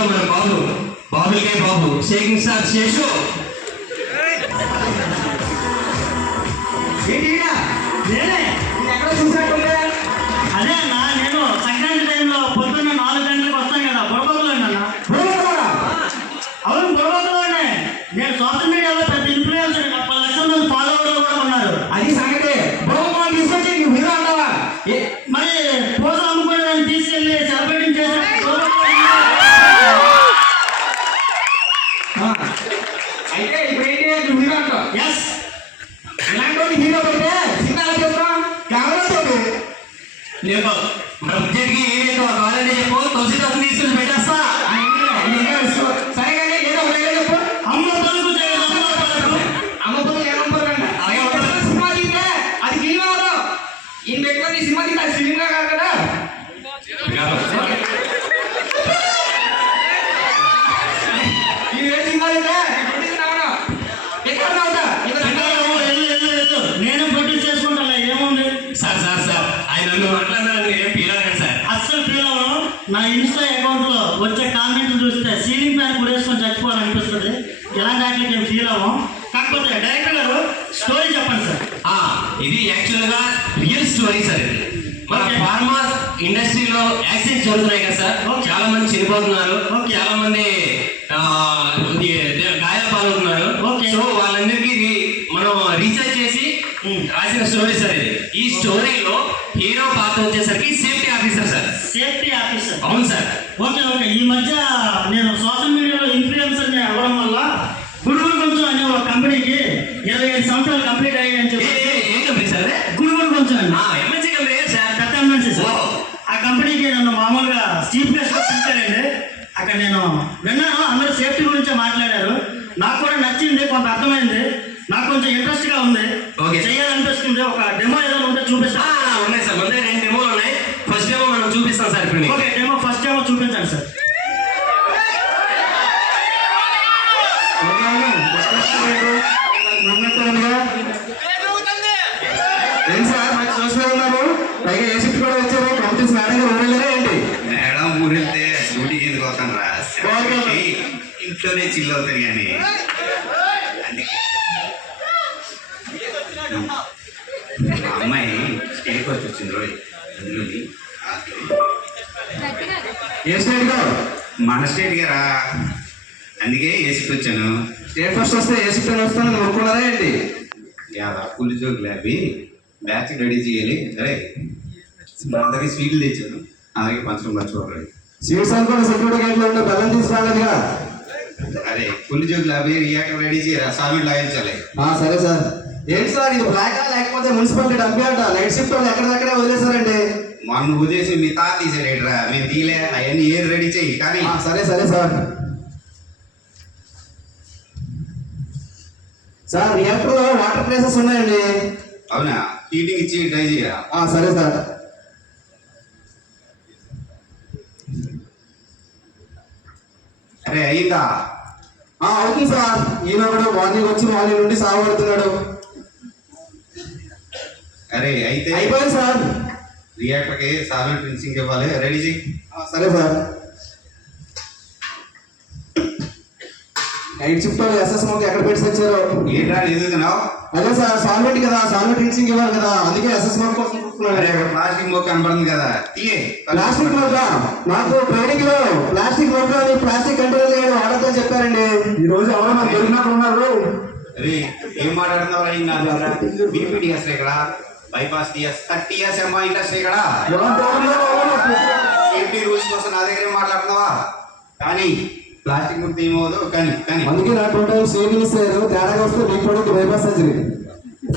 Hero మన బాబు, బాబులకే బాబు, shaking star Seshu. ఎక్కడ చూసాకుంటే అదే అన్న, నేను సంక్రాంతి టైంలో పొద్దున్న 4 గంటలకు వస్తాను కదా, బుడబొక్కలో అన్న. అవును, బుడబొక్కలోనే. నేను సోషల్ మీడియాలో పెద్ద ఇన్ఫ్లుయెన్సర్, 10 లక్షల మంది ఫాలోవర్లు కూడా ఉన్నారు. అది సంగతి. బొమ్మలు తీసుకొచ్చి నువ్వు హీరో అంటావా? మరి పూజలు అమ్ముకొని నన్ను తీసుకెళ్ళి సెలబ్రేటింగ్ చేశాను. అయితే ఇప్పుడు ఏంటి, నువ్వు హీరో అంటావు. ఎస్, ఇలాంటి హీరో పెడితే సినిమాలు చెప్తాం, కెమెరాతో నేను మన బడ్జెట్కి ఏమైతే కావాలని చెప్పు, తొలిసి తీసుకుని పెట్టేస్తా. సరే కానీ ఏదో ఒక చెప్పు. అమ్మ పలుకు చేయదు, అమ్మ పలుకు. అమ్మ పనులు ఏమనుకోరండి. అలాగే ఉంటుంది. సినిమా తీస్తే అది ఫిలిం అవదు. ఈయన పెట్టుకొని ఈ సినిమా తీస్తే అది ఫిలింగా కాదు కదా. ఈ ఏ సినిమా తీస్తే ఎక్కడ అవుతా నేను ప్రొడ్యూస్ చేసుకుంటాను, ఏముంది. సార్ సార్ సార్ ఆయన నన్ను మాట్లాడాలని ఏం ఫీల్ అవ్వకండి సార్. అస్సలు ఫీల్ అవ్వను. నా ఇన్స్టా అకౌంట్ లో వచ్చే కామెంట్లు చూస్తే సీలింగ్ ఫ్యాన్ కుడేసుకొని చచ్చిపోవాలనిపిస్తుంది. ఇలాంటి వాటికి ఏం ఫీల్ అవ్వం. కాకపోతే డైరెక్టర్ గారు స్టోరీ చెప్పండి సార్. ఇది యాక్చువల్ గా రియల్ స్టోరీ సార్. ఇది మన ఫార్మా ఇండస్ట్రీలో యాక్సిడెంట్స్ జరుగుతున్నాయి కదా సార్. చాలా మంది చనిపోతున్నారు, చాలా మంది గాయాల పాలవుతున్నారు. సో వాళ్ళందరికీ మనం రీసెర్చ్ చేసి రాసిన స్టోరీ సార్ ఇది. ఈ స్టోరీలో హీరో పాత్ర వచ్చేసరికి safety officer sir. Safety officer, అవును సార్. Okay okay. ఈ మధ్య నేను సోషల్ మీడియాలో ఇన్ఫ్లుయెన్సర్ అవ్వడం వల్ల గుడుగుడు కొంచెం అనే ఒక కంపెనీకి 25 సంవత్సరాలు కంప్లీట్ అయ్యాయి అని చెప్పి. ఏం కంపెనీ సార్? గుడుగుడు కొంచెం ఎంఎన్సీ కంపెనీ సార్, పెద్ద ఎంఎన్సీ సార్. ఆ కంపెనీకి నన్ను మామూలుగా చీఫ్ గెస్ట్ పిలిచారండి. అక్కడ నేను విన్నాను, అందరూ సేఫ్టీ గురించి మాట్లాడారు. నాకు కూడా నచ్చింది, కొంత అర్థమైంది, నాకు కొంచెం ఇంట్రెస్ట్ గా ఉంది, చేయాలనిపిస్తుంది. ఒక డెమో ఏదైనా ఉంటే చూపిస్తా. ఉన్నాయి సార్, మన దగ్గర 2 డెమోలు ఉన్నాయి. ఫస్ట్ డెమో మనం చూపిస్తాం సార్ ఇప్పుడు. ఓకే, డెమో ఫస్ట్ డెమో చూపించండి సార్. ఏం సార్ మంచి చూస్తూ ఉన్నారు. పైగా ఏ షిఫ్ట్ కూడా వచ్చారు. కంపెనీస్ మేనేజర్ ఊరెళ్ళారా ఏంటి? మేడం ఊరెళ్తే డ్యూటీకి ఎందుకు అవుతాను రా, ఇంట్లోనే చిల్ అవుతాను కానీ. అందుకే మా అమ్మాయి స్టేట్కి వచ్చి వచ్చింది రోజు, అందులోని ఏ స్టేట్ గా? మన స్టేట్గా రా, అందుకే ఏ షిఫ్ట్ వచ్చాను. స్టేట్ ఫస్ట్ వస్తే ఏ షిఫ్ట్ అని వస్తాను ఊరుకున్నారా ఏంటి? యాదా పులి జోకులు అవి బ్యాచ్ రెడీ చేయాలి. సరే మా అందరికి స్వీట్లు తెచ్చాను, అలాగే పంచడం మర్చిపోవాలి. స్వీట్స్ అనుకోండి, సెక్యూరిటీ గేట్లో ఉండే బెల్లం తీసుకురాలేదుగా. అరే పులి జోకులు అవి రియాక్టర్ రెడీ చేయరా, సాల్వెంట్ లాగించాలి. సరే సార్. ఏంటి సార్ ఇది బ్లాకా లేకపోతే మున్సిపాలిటీ డబ్బే అంట? నైట్ షిఫ్ట్ వాళ్ళు ఎక్కడిదక్కడే వదిలేసారండి. మొన్న ఉదేశం మీ తాత తీసాడేట్రా, మేము తీలే. అవన్నీ ఏది రెడీ చెయ్యి కానీ. సరే సరే సార్. సార్ రియాక్టర్లో వాటర్ ప్లేసెస్ ఉన్నాయండి. అవునా, హీటింగ్ ఇచ్చి ట్రై చేయరా. సరే సార్. అరే అయిందా? అవుతుంది సార్. ఈయన కూడా మార్నింగ్ వచ్చి మార్నింగ్ నుండి సాగుపడుతున్నాడు. అరే అయితే అయిపోయింది సార్. రియాక్టర్కి సాల్వెంట్ రిన్సింగ్ ఇవ్వాలి, రెడీ చెయ్యి. సరే సార్. నైట్ షిఫ్ట్ ఎస్ఎస్ మొక్క ఎక్కడ పెట్టి తెచ్చారు? ఏంట్రా ఎదుగుతున్నావు? అదే సార్, సాల్వెంట్ కదా, సాల్వెంట్ రిన్సింగ్ ఇవ్వాలి కదా, అందుకే ఎస్ఎస్ మొక్క కోసం అరే ప్లాస్టిక్ మొక్క కనపడుతుంది కదా, తీయే. ప్లాస్టిక్ మొక్క నాకు ట్రైనింగ్ లో ప్లాస్టిక్ మొక్క ప్లాస్టిక్ కంటైనర్ వాడద్దని చెప్పారండి. ఈ రోజు ఎవరో నాకు దొరికినప్పుడు ఉన్నారు. అరే ఏం మాట్లాడుతున్నావు? బీపీటీఎస్ ఇక్కడ బైపాస్ టీఎస్ 30 ఇయర్స్ అమ్మా ఇండస్ట్రీ ఇక్కడ. సేఫ్టీ రూల్స్ కోసం నా దగ్గర మాట్లాడుతున్నావా? కానీ ప్లాస్టిక్ ముక్తి ఏమవుదు కానీ కానీ అందుకే నా 2 టైమ్స్ సేవింగ్ ఇస్తారు. తేడాగా వస్తే మీకు కూడా బైపాస్ సర్జరీ.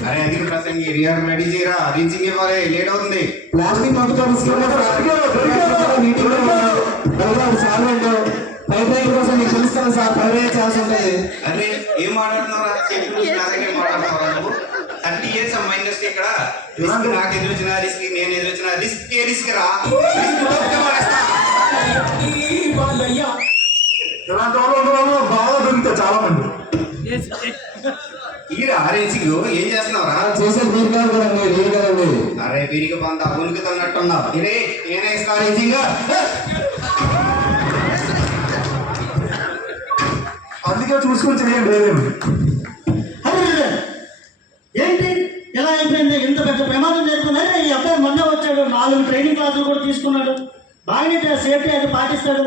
అరే అదికి ప్రసంగి రియాక్టర్ రెడీ చేయరా, రిన్సింగ్ ఇవ్వాలి, లేట్ అవుతుంది. ప్లాస్టిక్ మొక్కతో సాల్వెంట్ పైప్ లైన్ కోసం మీకు తెలుస్తాను సార్, పైప్ లైన్ ఛాన్స్ ఉంటుంది. అరే ఏం మాట్లాడుతున్నారా? సేఫ్టీ రూల్స్ నా దగ్గర మాట్లాడుతున్నారా నువ్వు? 30 ఇయర్స్ అమ్మా ఇండస్ట్రీ ఇక్కడ. రిస్క్ నాకు ఎదురొచ్చిన రిస్క్, నేను ఎదురొచ్చిన రిస్క్ రిస్క్ రా. ఇలాంటి వాళ్ళు బాగా దొరుకుతాయి చాలా మంది. తీరా రేసింగ్ ఏం చేస్తున్నావురా? చేసేది మీరు కాదు కదండి, నేను కదండి. అరే వీరికి పంత ఉనికి తన్నట్టున్నావు. ఇరే నేనే ఇస్తా రేసింగ్. ప్లాస్టిక్ చూసుకొని చేయండి ఏదేమి. అరే ఏంటి ఎలా అయిపోయింది? ఇంత పెద్ద ప్రమాదం జరుగుతుందా? ఈ అబ్బాయి మొన్న వచ్చాడు, 4 ట్రైనింగ్ క్లాసులు కూడా తీసుకున్నాడు, బాగానే సేఫ్టీ అది పాటిస్తాడు.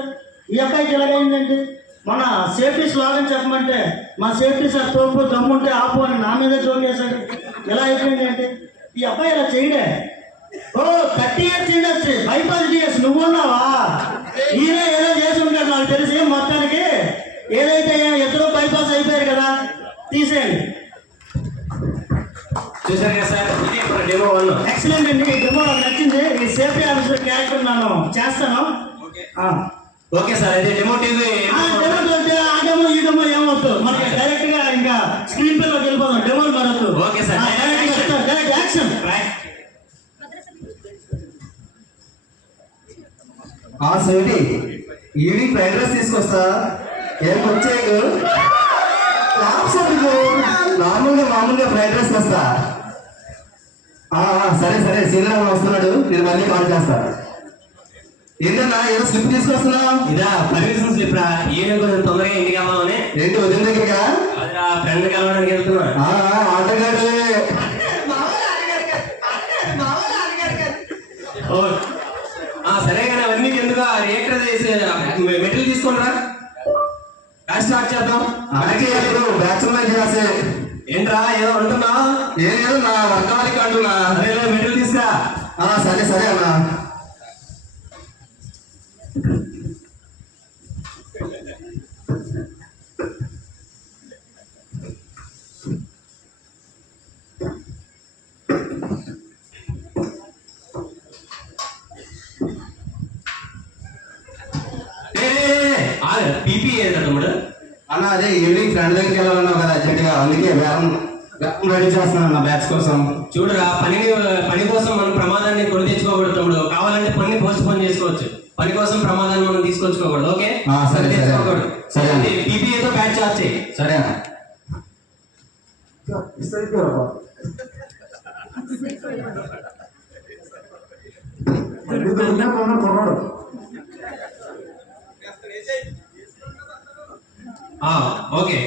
ఈ అబ్బాయికి ఎలాగైందండి? మన సేఫ్టీ స్లోగన్ చెప్పమంటే మా సేఫ్టీ సార్ తోపు దమ్ముంటే ఆపు అని నా మీద జోక్ చేశాడు. ఎలా అయిపోయింది అంటే ఈ అబ్బాయి ఇలా చేయడే. ఓ 30 years ఇండస్ట్రీ బైపాస్ డిఎస్ నువ్వు ఉన్నావా? ఈయన ఏదో చేసి ఉంటాడు నాకు తెలిసి. మొత్తానికి ఏదైతే ఇద్దరు బైపాస్ అయిపోయారు కదా, తీసేయండి. చూసారు కదా సార్, ఇది మన డెమో 1. ఎక్సలెంట్ అండి, ఈ డెమో నాకు నచ్చింది. ఈ సేఫ్టీ ఆఫీసర్ క్యారెక్టర్ నేను చేస్తాను. ఓకే సార్, అయితే డెమో టీవీ ఆ డెమో ఈ డెమో ఏమవుతు మనకి డైరెక్ట్ గా ఇంకా స్క్రీన్ పే లోకి వెళ్ళిపోదాం. డెమోలు మరొద్దు. Okay sir. Direct action. ఆ సేటి ఈవినింగ్ ఫ్రైడ్ రైస్ తీసుకొస్తా. ఏం వచ్చేయకు మామూలుగా ఫ్రైడ్ రైస్ వస్తా. సరే సరే, సీనియర్ వస్తున్నాడు, నేను మళ్ళీ కాల్ చేస్తా. ఏంటన్నా ఏదో స్లిప్ తీసుకొస్తున్నా? ఇదా పర్మిషన్ స్లిప్ రా. ఈయన కొంచెం తొందరగా ఇంటికి వెళ్దామని. ఏంటి వదిన దగ్గరగా? అదిరా ఫ్రెండ్ కలవడానికి వెళ్తున్నా. ఆటగాడు సరే కానీ అవన్నీ ఎందుకు రియాక్టర్ చేసి మెటీరియల్ తీసుకోండిరా. బ్యాచ్ స్టార్ట్ చేద్దాం. బ్యాచులర్ చేసే ఏంట్రా ఏదో అంటున్నా? ఏదో నా వర్గానికి అంటున్నా. మెటీరియల్ తీసుకురా. సరే సరే అన్నా. పీపీ ఏదా తమ్ముడు? అన్న అదే ఈవినింగ్ ఫ్రెండ్ దగ్గరికి వెళ్ళాలన్నావు కదా అర్జెంట్గా, అందుకే వేరం రెడీ చేస్తున్నాను నా బ్యాచ్ కోసం. చూడరా, పని కోసం మనం ప్రమాదాన్ని కొని తెచ్చుకోకూడదు తమ్ముడు. కావాలంటే పని పోస్ట్ పోన్ చేసుకోవచ్చు, పని కోసం ప్రమాదాన్ని మనం తీసుకొచ్చుకోకూడదు. ఓకే సరే తెచ్చుకోకూడదు. సరే పీపీఏతో బ్యాచ్ చార్జ్ చేయి. సరే అన్న. ఓకే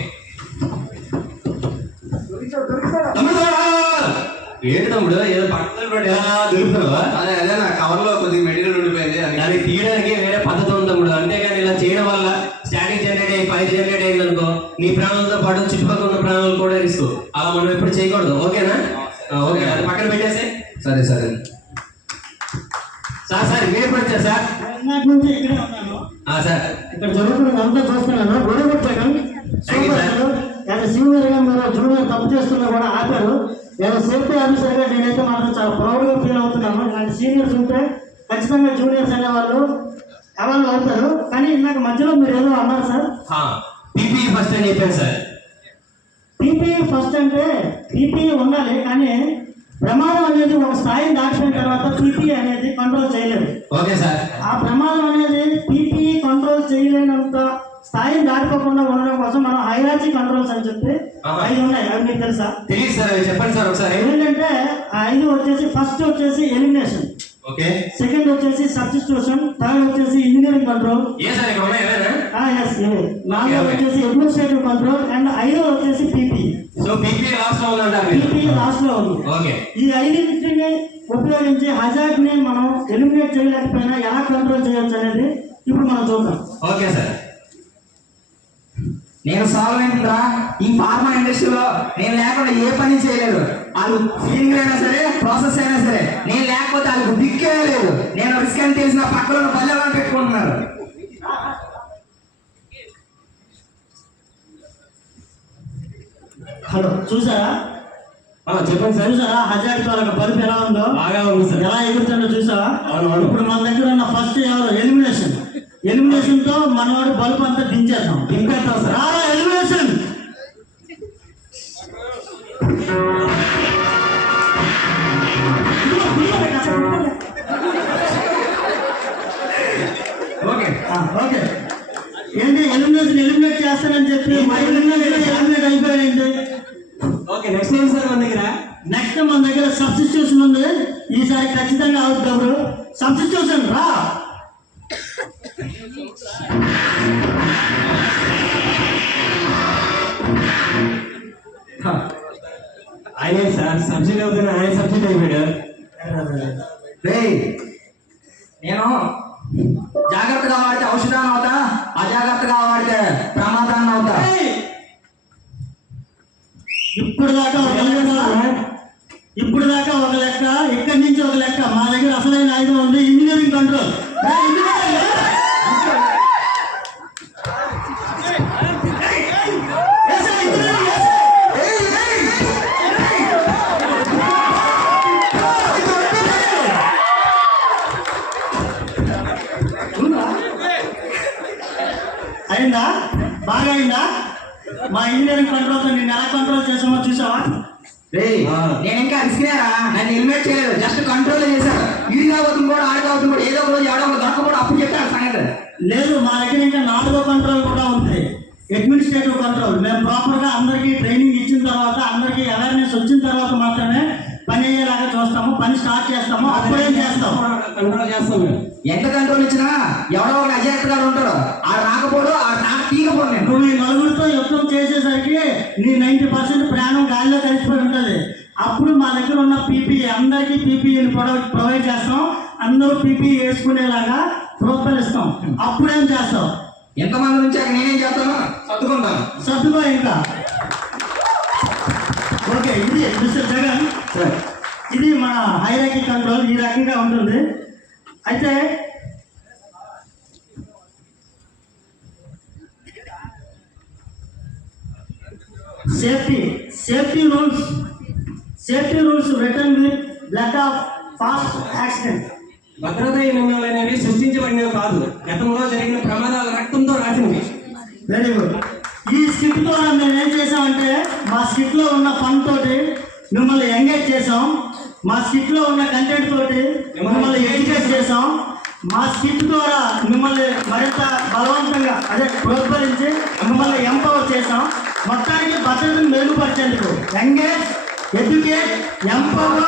ఏంటి తమ్ముడు ఏదో పక్కన ఎలా దొరుకుతున్నావా? అదే అదే నా కవర్ లో కొద్దిగా మెటీరియల్ ఉండిపోయింది, దాన్ని తీయడానికి వేరే పద్ధతి ఉంది తమ్ముడు. అంతేగాని ఇలా చేయడం వల్ల స్టాటిక్ జనరేట్ అయ్యి ఫైర్ జనరేట్ అయింది అనుకో, నీ ప్రాణాలతో పాటు చుట్టుపక్కల ఉన్న ప్రాణాలు కూడా రిస్క్. అలా మనం ఎప్పుడు చేయకూడదు. ఓకేనా? ఓకే, అది పక్కన పెట్టేసి. సరే సరే సార్ మీరు ఎప్పుడు వచ్చారు సార్? నాకు నుంచి ఇక్కడే ఉన్నాను. సార్ ఇక్కడ జరుగుతున్నది అంతా చూస్తున్నాను. గొడవపడ్డాను. సీనియర్ గా మీరు జూనియర్ తప్పు చేస్తున్నా కూడా ఆపారు. నేను సేఫ్టీ ఆఫీసర్ గా నేనైతే మాత్రం చాలా ప్రౌడ్ గా ఫీల్ అవుతున్నాను. ఇలాంటి సీనియర్స్ ఉంటే ఖచ్చితంగా జూనియర్స్ అనే వాళ్ళు ఎవరు అవుతారు. కానీ ఇందాక మధ్యలో మీరు ఏదో అన్నారు సార్. పీపీ ఫస్ట్ అని చెప్పాను సార్. పీపీ ఫస్ట్ అంటే పీపీ ఉండాలి, కానీ ప్రమాదం అనేది ఒక స్థాయిని దాటిపోయిన తర్వాత పీపీ అనేది కంట్రోల్ చేయలేదు. Okay sir. ఆ ప్రమాదం అనేది పీపీ కంట్రోల్ చేయలేనంత స్థాయిని దాటిపోకుండా ఉండడం కోసం మనం హైరార్కీ కంట్రోల్స్ అని చెప్పి 5 ఉన్నాయి. అవి మీకు తెలుసా? తెలియదు సార్, చెప్పండి సార్ ఒకసారి. ఏంటంటే ఆ 5 వచ్చేసి ఫస్ట్ వచ్చేసి ఎలిమినేషన్, ఓకే, సెకండ్ వచ్చేసి సబ్స్టిట్యూషన్, థర్డ్ వచ్చేసి ఇంజనీరింగ్ కంట్రోల్, ఏ సార్ ఇక్కడ ఉన్నాయి ఏమైనా? నాలుగో వచ్చేసి అడ్మినిస్ట్రేటివ్ కంట్రోల్, అండ్ 5 వచ్చేసి పీపీ. సో పీపీ లాస్ట్ లో ఉందంటారు. పీపీ లాస్ట్ లో ఉంది. ఓకే, ఈ 5ని ఉపయోగించి హజార్డ్ ని మనం ఎలిమినేట్ చేయలేకపోయినా ఎలా కంట్రోల్ చేయొచ్చు అనేది ఇప్పుడు మనం చూద్దాం. Okay sir. నేను సాల్వ్ అయిందిరా. ఈ ఫార్మా ఇండస్ట్రీలో నేను లేకుండా ఏ పని చేయలేదు. వాళ్ళు ఫీలింగ్ అయినా సరే, ప్రాసెస్ అయినా సరే, నేను లేకపోతే వాళ్ళకి దిక్కే లేదు. నేను రిస్క్ అని తెలిసిన పక్కన బల్లెలా పెట్టుకుంటున్నారు. హలో, చూసారా? చెప్పండి సార్. చూసారా హజార్డ్ వాళ్ళకి బల్బ్ ఎలా ఉందో? బాగా ఉంది సార్. ఎలా ఎగురుతుందో చూసావా? అవును. ఇప్పుడు మన దగ్గర ఉన్న ఫస్ట్ ఎవరు? ఎలిమినేషన్ తో మనవాడు బల్బ్ అంతా దింపేద్దాం సార్. ఎలిమినేషన్. ఓకే ఓకే, ఏంటి ఎలిమినేట్ చేస్తానని చెప్పి ఎలిమినేట్ అయిపోయింది. ఓకే, నెక్స్ట్ ఏం సార్ మన దగ్గర? నెక్స్ట్ మన దగ్గర సబ్స్టిట్యూషన్ ఉంది. ఈసారి ఖచ్చితంగా అవుతారు. సబ్స్టిట్యూషన్ రా. ఆయన సార్ సబ్సిడీ అవుతున్నా ఆయన సబ్సిడీ అయిపోయాడు. రేయ్, నేను జాగ్రత్తగా వాడితే ఔషధాన్ని అవుతా, అజాగ్రత్తగా వాడితే ప్రమాదాన్ని అవుతా. ఇప్పుడు దాకా ఒక లెక్క ఇక్కడి నుంచి ఒక లెక్క. మా దగ్గర అసలైన ఆయుధం ఉంది, ఇంజనీరింగ్ కంట్రోల్. అయిందా? బాగా అయిందా? మా ఇంజనీరింగ్ కంట్రోల్తో నేను ఎలా కంట్రోల్ చేసామో చూసావా? రేయ్, నేను ఇంకా రిస్క్నేరా, నన్ను ఎలిమినేట్ చేయలేదు, జస్ట్ కంట్రోల్ చేశారు. ఈడిగా అవుతుంది కూడా ఆడిగా అవుతుంది కూడా, ఏదో ఒక రోజు ఎవడో ఒక దొరక కూడా అప్పుడు చెప్పాడు సంగతి. లేదు, మా దగ్గర ఇంకా 4వ కంట్రోల్ కూడా ఉంది, అడ్మినిస్ట్రేటివ్ కంట్రోల్. మేము ప్రాపర్గా అందరికీ ట్రైనింగ్ ఇచ్చిన తర్వాత, అందరికీ అవేర్నెస్ వచ్చిన తర్వాత మాత్రమే పని అయ్యేలాగా చూస్తాము, పని స్టార్ట్ చేస్తాము, అప్పుడేం చేస్తాం, కంట్రోల్ చేస్తాం మేము. ఎంత కంట్రోల్ ఇచ్చినా ఎవడో ఒక అజాగ్రత్తగా ఉంటాడు, ఆ రాకపోడు, ఆ నాకు తీయకపోడు. నేను నువ్వు ఈ నలుగురితో యుద్ధం చేసేసరికి నీ 90% ప్రాణం గాలిలో కలిసిపోయి ఉంటుంది. అప్పుడు మా దగ్గర ఉన్న పీపీఈ, అందరికీ పీపీఈని ప్రొవైడ్ చేస్తాం, అందరూ పీపీఈ వేసుకునేలాగా ప్రోత్సహిస్తాం. అప్పుడేం చేస్తావు? ఎంతమంది ఉంచాక నేనేం చేస్తాను, సర్దుకుంటాను. సర్దుకో ఇంకా. ఓకే, ఇది మిస్టర్ జగన్, సరే, ఇది మన హైరార్కీ కంట్రోల్, ఈ రకంగా ఉంటుంది. అయితే safety rules return with blood of fast accident. భద్రతా నియమాలు అనేవి సృష్టించబడినవి కాదు, గతంలో జరిగిన ప్రమాదాల రక్తంతో రాసినవి. Very good. ఈ స్కిట్ ద్వారా మేము ఏం చేసామంటే, మా స్కిట్లో ఉన్న ఫన్ తోటి మిమ్మల్ని ఎంగేజ్ చేసాం, మా స్కిట్లో ఉన్న కంటెంట్ తోటి మిమ్మల్ని ఎడ్యుకేట్ చేసాం, మా స్కిట్ ద్వారా మిమ్మల్ని మరింత బలవంతంగా ప్రోత్సహించి మిమ్మల్ని ఎంపవర్ చేసాం. మొత్తానికి భద్రతను మెరుగుపరిచేందుకు ఎంగేజ్, ఎడ్యుకేట్, ఎంపవర్,